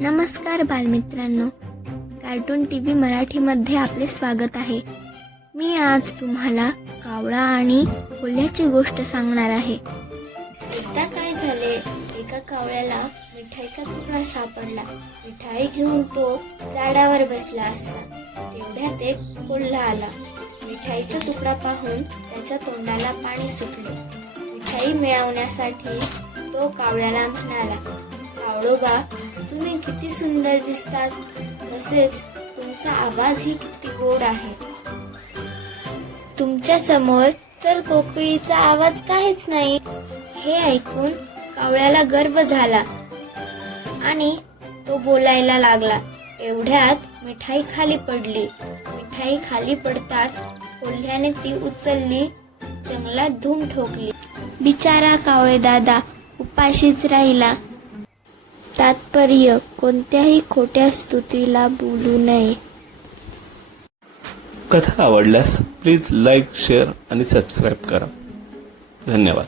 नमस्कार बालमित्रांनो. Cartoon T V मराठीमध्ये आपले स्वागत आहे. मी आज तुम्हाला कावळा आणि कोल्ह्याची गोष्ट सांगणार आहे. एकदा काय झाले एका कावळ्याला मिठाईचा तुकडा सापडला. मिठाई घेऊन तो झाडावर बसला असला तेवढ्यात एक कोल्हा आला. मिठाईचा तुकडा पाहून त्याच्या तोंडाला पाणी सुटले. मिठाई मिळवण्यासाठी तो कावळ्याला म्हणाला कावळोबा तुम्ही किती सुंदर दिसतात. तसेच तुमचा आवाजही किती गोड आहे. तुमच्यासमोर तर कोकिळीचा आवाज काहीच नाही. हे ऐकून कावळ्याला गर्व झाला आणि तो बोलायला लागला. एवढ्यात मिठाई खाली पडली. मिठाई खाली पडताच कोल्ह्याने ती उचलली जंगलात धूम ठोकली. बिचारा कावळे दादा उपाशीच राहिला. तात्पर्य कोणत्याही खोट्या स्तुतीला बोलू नये. कथा आवडल्यास प्लीज लाईक शेअर आणि सबस्क्राईब करा. धन्यवाद.